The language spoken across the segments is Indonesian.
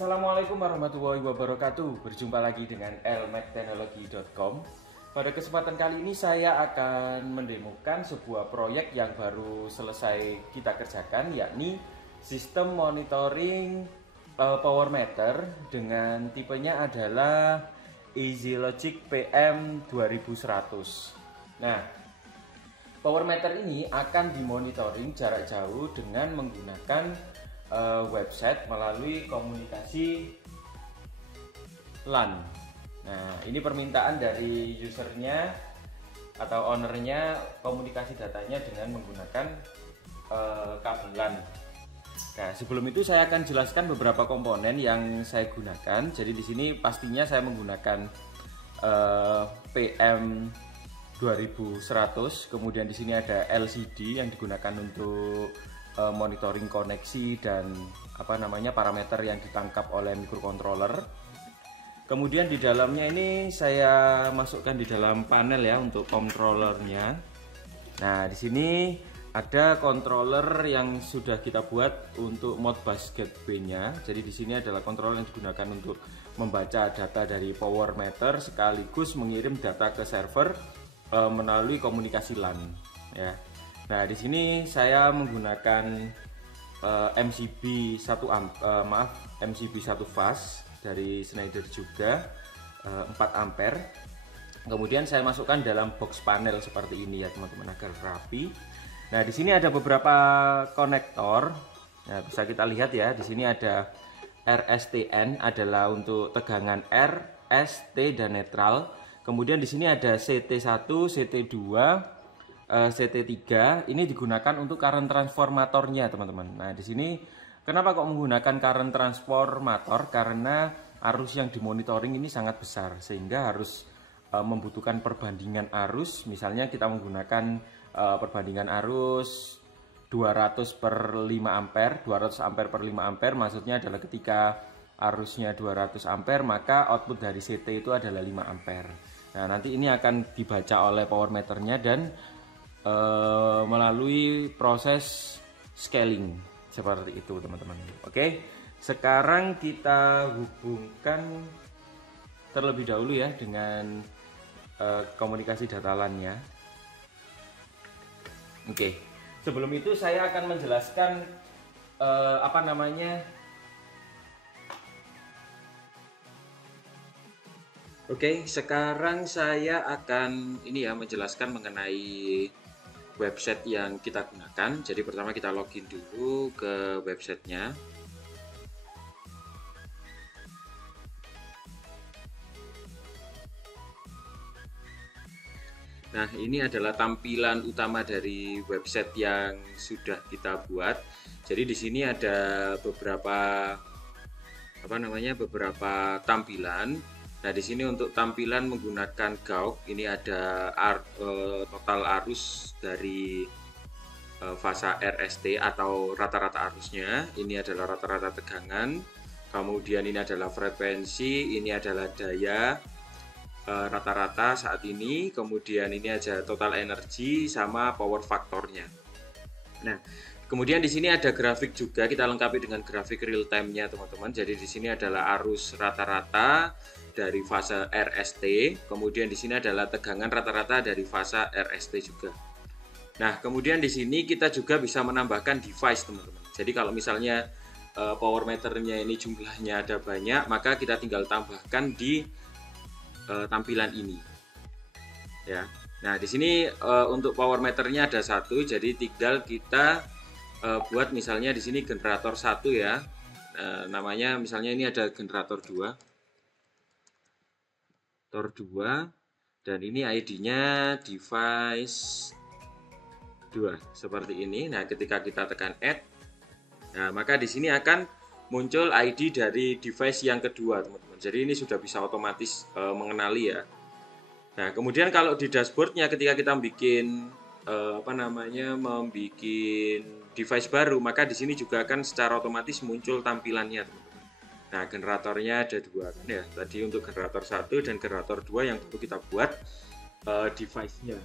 Assalamualaikum warahmatullahi wabarakatuh. Berjumpa lagi dengan elmactechnology.com. Pada kesempatan kali ini saya akan mendemokan sebuah proyek yang baru selesai kita kerjakan, yakni sistem monitoring power meter dengan tipenya adalah EasyLogic PM 2100. Nah, power meter ini akan dimonitoring jarak jauh dengan menggunakan website melalui komunikasi LAN. Nah, ini permintaan dari usernya atau ownernya, komunikasi datanya dengan menggunakan kabel LAN. Nah, sebelum itu saya akan jelaskan beberapa komponen yang saya gunakan. Jadi di sini pastinya saya menggunakan PM 2100. Kemudian di sini ada LCD yang digunakan untuk monitoring koneksi dan parameter yang ditangkap oleh microcontroller. Kemudian di dalamnya ini saya masukkan di dalam panel ya untuk controllernya. Nah, di sini ada controller yang sudah kita buat untuk Modbus Gateway-nya. Jadi di sini adalah controller yang digunakan untuk membaca data dari power meter sekaligus mengirim data ke server melalui komunikasi LAN ya. Nah, di sini saya menggunakan MCB 1 fast dari Schneider juga 4 ampere. Kemudian saya masukkan dalam box panel seperti ini ya teman-teman agar rapi. Nah, di sini ada beberapa konektor. Nah, bisa kita lihat ya, di sini ada RSTN adalah untuk tegangan R, S, T dan netral. Kemudian di sini ada CT1, CT2, CT3. Ini digunakan untuk current transformatornya, teman-teman. Nah, di sini kenapa kok menggunakan current transformator? Karena arus yang dimonitoring ini sangat besar sehingga harus membutuhkan perbandingan arus. Misalnya kita menggunakan perbandingan arus 200 per 5 ampere, 200 ampere per 5 ampere, maksudnya adalah ketika arusnya 200 ampere maka output dari CT itu adalah 5 ampere. Nah, nanti ini akan dibaca oleh power meternya dan melalui proses scaling seperti itu, teman-teman. Oke, sekarang kita hubungkan terlebih dahulu ya dengan komunikasi data LAN-nya. Oke, sebelum itu saya akan menjelaskan Oke, sekarang saya akan menjelaskan mengenai website yang kita gunakan. Jadi pertama kita login dulu ke websitenya. Nah, ini adalah tampilan utama dari website yang sudah kita buat. Jadi di sini ada beberapa tampilan. Nah, di sini untuk tampilan menggunakan GAUK, ini ada total arus dari fasa RST atau rata-rata arusnya. Ini adalah rata-rata tegangan. Kemudian ini adalah frekuensi, ini adalah daya rata-rata saat ini. Kemudian ini ada total energi sama power faktornya. Nah, kemudian di sini ada grafik juga, kita lengkapi dengan grafik real time-nya, teman-teman. Jadi di sini adalah arus rata-rata dari fase RST, kemudian di sini adalah tegangan rata-rata dari fase RST juga. Nah, kemudian di sini kita juga bisa menambahkan device, teman-teman. Jadi kalau misalnya power meternya ini jumlahnya ada banyak, maka kita tinggal tambahkan di tampilan ini. Ya. Nah, di sini untuk power meternya ada satu, jadi tinggal kita buat misalnya di sini generator 1 ya. Namanya misalnya ini ada generator 2. Dan ini ID-nya device 2 seperti ini. Nah, ketika kita tekan add, nah maka di sini akan muncul ID dari device yang kedua, teman-teman. Jadi ini sudah bisa otomatis mengenali ya. Nah, kemudian kalau di dashboardnya ketika kita bikin membuat device baru, maka di sini juga akan secara otomatis muncul tampilannya, teman-teman. Nah, generatornya ada 2 kan ya. Tadi untuk generator 1 dan generator 2 yang perlu kita buat device-nya.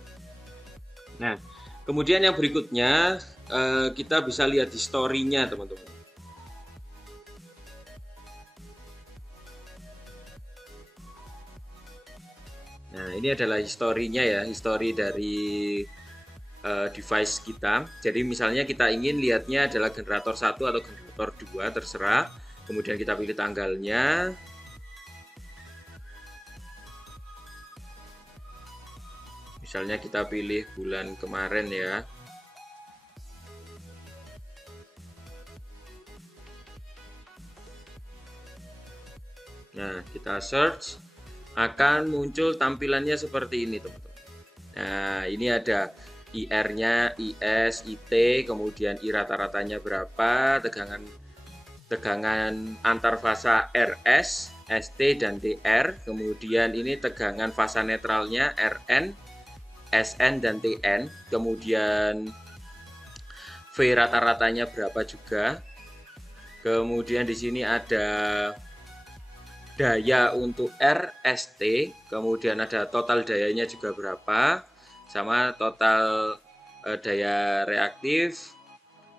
Nah, kemudian yang berikutnya kita bisa lihat di story-nya, teman-teman. Nah, ini adalah historinya ya, histori dari device kita. Jadi misalnya kita ingin lihatnya adalah generator 1 atau generator 2, terserah. Kemudian kita pilih tanggalnya. Misalnya kita pilih bulan kemarin ya. Nah, kita search, akan muncul tampilannya seperti ini, teman-teman. Nah, ini ada IR-nya, IS, IT, kemudian I rata-ratanya berapa, tegangan antar fasa RS, ST, dan DR. Kemudian ini tegangan fasa netralnya RN, SN, dan TN. Kemudian V rata-ratanya berapa juga. Kemudian di sini ada daya untuk RST, kemudian ada total dayanya juga berapa, sama total daya reaktif,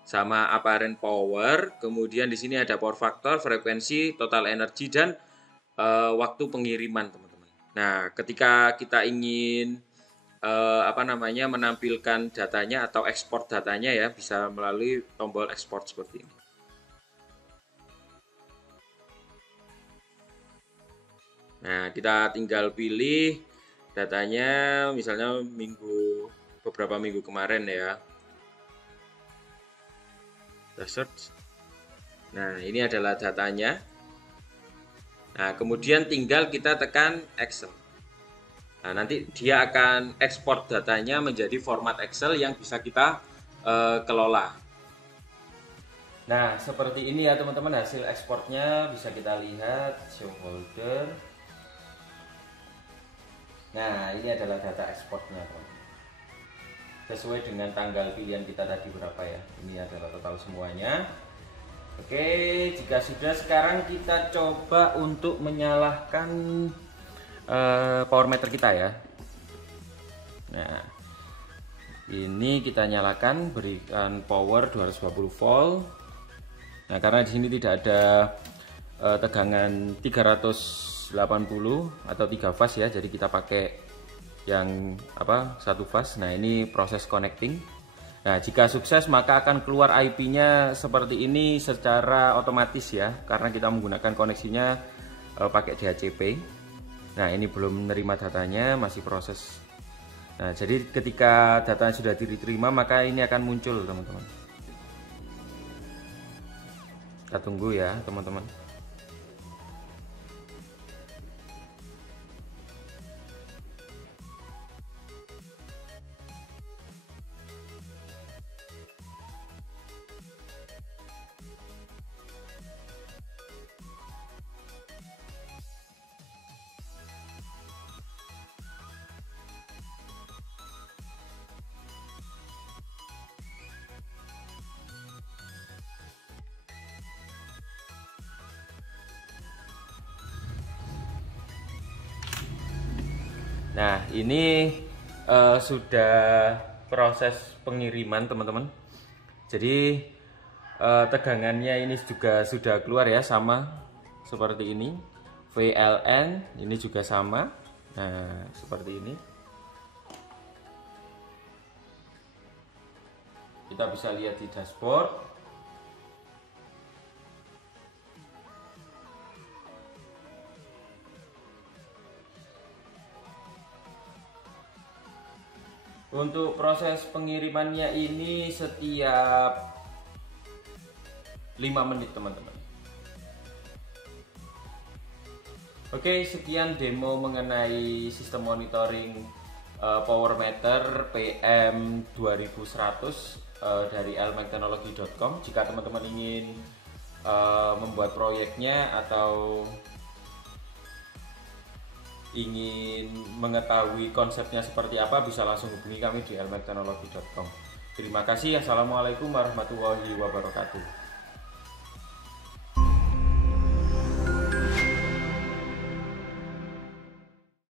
sama apparent power. Kemudian di sini ada power factor, frekuensi, total energi, dan waktu pengiriman, teman-teman. Nah, ketika kita ingin menampilkan datanya atau ekspor datanya ya, bisa melalui tombol ekspor seperti ini. Nah, kita tinggal pilih datanya, misalnya beberapa minggu kemarin ya. Kita search. Nah, ini adalah datanya. Nah, kemudian tinggal kita tekan Excel. Nah, nanti dia akan ekspor datanya menjadi format Excel yang bisa kita kelola. Nah, seperti ini ya teman-teman, hasil ekspornya bisa kita lihat, show folder. Nah, ini adalah data ekspornya, teman-teman. Sesuai dengan tanggal pilihan kita tadi berapa ya. Ini adalah total semuanya. Oke, jika sudah, sekarang kita coba untuk menyalakan power meter kita ya. Nah, ini kita nyalakan, berikan power 220 volt. Nah, karena di sini tidak ada tegangan 380 atau 3 fase ya, jadi kita pakai yang satu fase. Nah, ini proses connecting. Nah, jika sukses maka akan keluar IP-nya seperti ini secara otomatis ya, karena kita menggunakan koneksinya pakai DHCP. Nah, ini belum menerima datanya, masih proses. Nah, jadi ketika datanya sudah diterima maka ini akan muncul, teman-teman. Kita tunggu ya, teman-teman. Nah, ini sudah proses pengiriman, teman-teman. Jadi tegangannya ini juga sudah keluar ya, sama seperti ini. VLN ini juga sama. Nah, seperti ini. Kita bisa lihat di dashboard. Untuk proses pengirimannya ini setiap 5 menit, teman-teman. Oke, sekian demo mengenai sistem monitoring power meter PM2100 dari elmechteknology.com. Jika teman-teman ingin membuat proyeknya atau ingin mengetahui konsepnya seperti apa, bisa langsung hubungi kami di elmechteknology.com. Terima kasih. Assalamualaikum warahmatullahi wabarakatuh.